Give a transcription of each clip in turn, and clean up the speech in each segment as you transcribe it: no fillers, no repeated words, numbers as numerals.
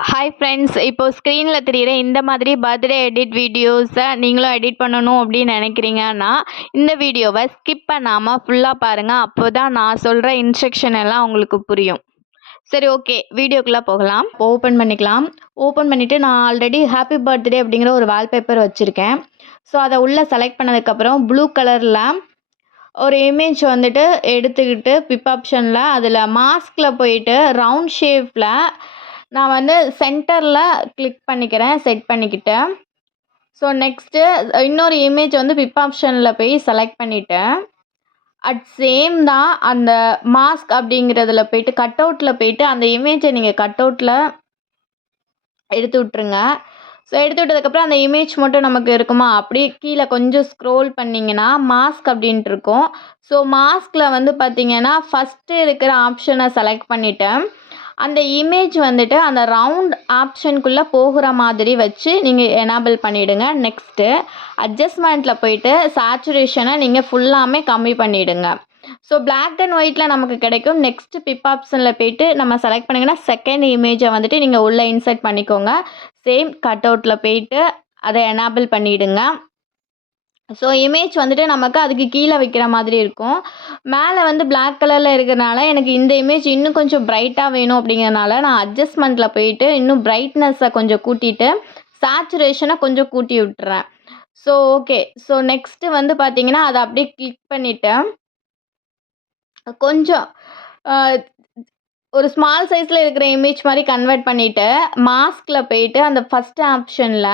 Hi friends, இப்போ ஸ்க்ரீனில் தெரிகிற இந்த மாதிரி பர்த்டே எடிட் வீடியோஸை நீங்களும் எடிட் பண்ணணும் அப்படின்னு நினைக்கிறீங்கன்னா இந்த வீடியோவை ஸ்கிப் பண்ணாமல் ஃபுல்லாக பாருங்கள். அப்போ தான் நான் சொல்கிற இன்ஸ்ட்ரக்ஷன் எல்லாம் உங்களுக்கு புரியும். சரி, ஓகே, வீடியோக்குள்ளே போகலாம். ஓப்பன் பண்ணிக்கலாம். ஓப்பன் பண்ணிவிட்டு நான் ஆல்ரெடி ஹாப்பி பர்த்டே அப்படிங்கிற ஒரு வால்பேப்பர் வச்சுருக்கேன். ஸோ அதை உள்ளே செலக்ட் பண்ணதுக்கப்புறம் ப்ளூ கலரில் ஒரு இமேஜ் வந்துட்டு எடுத்துக்கிட்டு பிப் ஆப்ஷனில் அதில் மாஸ்கில் போயிட்டு ரவுண்ட் ஷேப்பில் நான் வந்து சென்டரில் கிளிக் பண்ணிக்கிறேன், செட் பண்ணிக்கிட்டேன். ஸோ நெக்ஸ்ட்டு இன்னொரு இமேஜ் வந்து பிப் ஆப்ஷனில் போய் செலக்ட் பண்ணிவிட்டேன். அட் சேம் தான் அந்த மாஸ்க் அப்படிங்கிறதுல போயிட்டு கட் அவுட்டில் போயிட்டு அந்த இமேஜை நீங்கள் கட் அவுட்டில் எடுத்து விட்ருங்க. ஸோ எடுத்து விட்டதுக்கப்புறம் அந்த இமேஜ் மட்டும் நமக்கு இருக்குமா, அப்படியே கீழே கொஞ்சம் ஸ்க்ரோல் பண்ணிங்கன்னா மாஸ்க் அப்படின்ட்டு இருக்கும். ஸோ மாஸ்கில் வந்து பார்த்திங்கன்னா ஃபஸ்ட்டு இருக்கிற ஆப்ஷனை செலக்ட் பண்ணிவிட்டேன். அந்த இமேஜ் வந்துட்டு அந்த ரவுண்ட் ஆப்ஷனுக்குள்ளே போகிற மாதிரி வச்சு நீங்கள் எனேபிள் பண்ணிவிடுங்க. நெக்ஸ்ட்டு அட்ஜஸ்ட்மெண்ட்டில் போயிட்டு சேச்சுரேஷனை நீங்கள் ஃபுல்லாமே கம்மி பண்ணிவிடுங்க. ஸோ பிளாக் அண்ட் ஒயிட்டில் நமக்கு கிடைக்கும். நெக்ஸ்ட்டு பிப் ஆப்ஷனில் போயிட்டு நம்ம செலக்ட் பண்ணிங்கன்னா செகண்ட் இமேஜை வந்துட்டு நீங்கள் உள்ளே இன்சர்ட் பண்ணிக்கோங்க. சேம் கட் அவுட்டில் போயிட்டு அதை எனேபிள் பண்ணிவிடுங்க. ஸோ இமேஜ் வந்துட்டு நமக்கு அதுக்கு கீழே வைக்கிற மாதிரி இருக்கும். மேலே வந்து பிளாக் கலரில் இருக்கிறனால எனக்கு இந்த இமேஜ் இன்னும் கொஞ்சம் பிரைட்டாக வேணும் அப்படிங்கிறனால நான் அட்ஜஸ்ட்மெண்ட்டில் போயிட்டு இன்னும் பிரைட்னஸை கொஞ்சம் கூட்டிட்டு சேச்சுரேஷனை கொஞ்சம் கூட்டி விட்டுறேன். So okay. ஸோ நெக்ஸ்ட்டு வந்து பார்த்திங்கன்னா அதை அப்படியே கிளிக் பண்ணிவிட்டு கொஞ்சம் ஒரு ஸ்மால் சைஸில் இருக்கிற இமேஜ் மாதிரி கன்வெர்ட் பண்ணிவிட்டு மாஸ்கில் போயிட்டு அந்த ஃபஸ்ட் ஆப்ஷனில்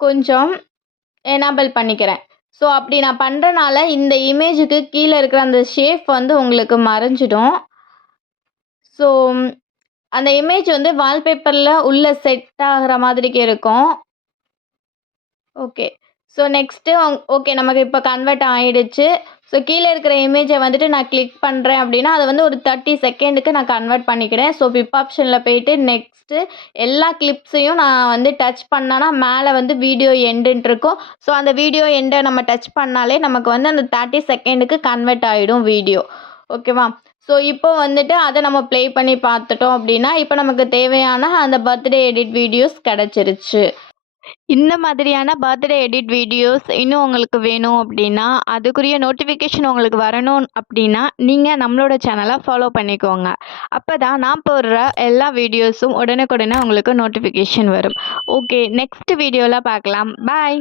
கொஞ்சம் எனேபிள் பண்ணிக்கிறேன். ஸோ அப்படி நான் பண்ணுறனால இந்த இமேஜுக்கு கீழே இருக்கிற அந்த ஷேப் வந்து உங்களுக்கு மறைஞ்சிடும். ஸோ அந்த இமேஜ் வந்து வால்பேப்பரில் உள்ளே செட் ஆகிற மாதிரிக்கு இருக்கும். ஓகே. ஸோ நெக்ஸ்ட்டு ஓகே, நமக்கு இப்போ கன்வெர்ட் ஆகிடுச்சு. ஸோ கீழே இருக்கிற இமேஜை வந்துட்டு நான் கிளிக் பண்ணுறேன் அப்படின்னா அதை வந்து ஒரு 30 செகண்டுக்கு நான் கன்வெர்ட் பண்ணிக்கிறேன். ஸோ பிப் ஆப்ஷனில் போயிட்டு நெக்ஸ்ட்டு எல்லா கிளிப்ஸையும் நான் வந்து டச் பண்ணேன்னா மேலே வந்து வீடியோ எண்டுன்ட்டு இருக்கும். ஸோ அந்த வீடியோ எண்டை நம்ம டச் பண்ணாலே நமக்கு வந்து அந்த 30 செகண்டுக்கு கன்வெர்ட் ஆகிடும் வீடியோ. ஓகேவா? ஸோ இப்போ வந்துட்டு அதை நம்ம ப்ளே பண்ணி பார்த்துட்டோம் அப்படின்னா இப்போ நமக்கு தேவையான அந்த பர்த்டே எடிட் வீடியோஸ் கிடச்சிருச்சு. இந்த மாதிரியான பர்த்டே எடிட் வீடியோஸ் இன்னும் உங்களுக்கு வேணும் அப்படின்னா அதுக்குரிய நோட்டிஃபிகேஷன் உங்களுக்கு வரணும் அப்படின்னா நீங்கள் நம்மளோட சேனலை ஃபாலோ பண்ணிக்கோங்க. அப்போ தான் நான் போடுற எல்லா வீடியோஸும் உடனுக்குடனே உங்களுக்கு நோட்டிஃபிகேஷன் வரும். ஓகே, நெக்ஸ்ட் வீடியோவில் பார்க்கலாம். பாய்.